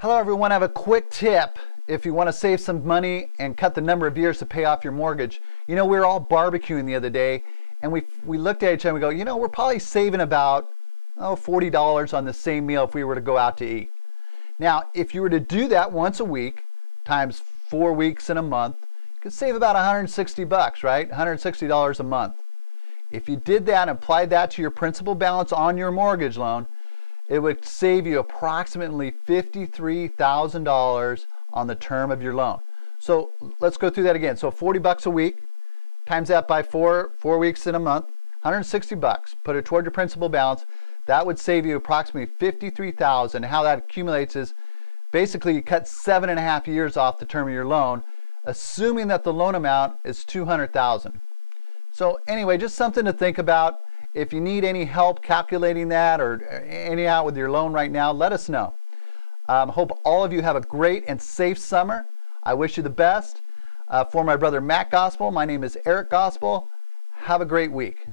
Hello everyone, I have a quick tip if you want to save some money and cut the number of years to pay off your mortgage. You know, we were all barbecuing the other day and we looked at each other and we go, you know, we're probably saving about $40 on the same meal if we were to go out to eat. Now, if you were to do that once a week times 4 weeks in a month, you could save about 160 bucks, right? $160 a month. If you did that and applied that to your principal balance on your mortgage loan, it would save you approximately $53,000 on the term of your loan. So let's go through that again. So 40 bucks a week, times that by four weeks in a month, 160 bucks. Put it toward your principal balance. That would save you approximately $53,000. How that accumulates is basically you cut 7.5 years off the term of your loan, assuming that the loan amount is $200,000. So anyway, just something to think about. If you need any help calculating that or any out with your loan right now, let us know. Hope all of you have a great and safe summer. I wish you the best. For my brother Matt Gospel, my name is Eric Gospel. Have a great week.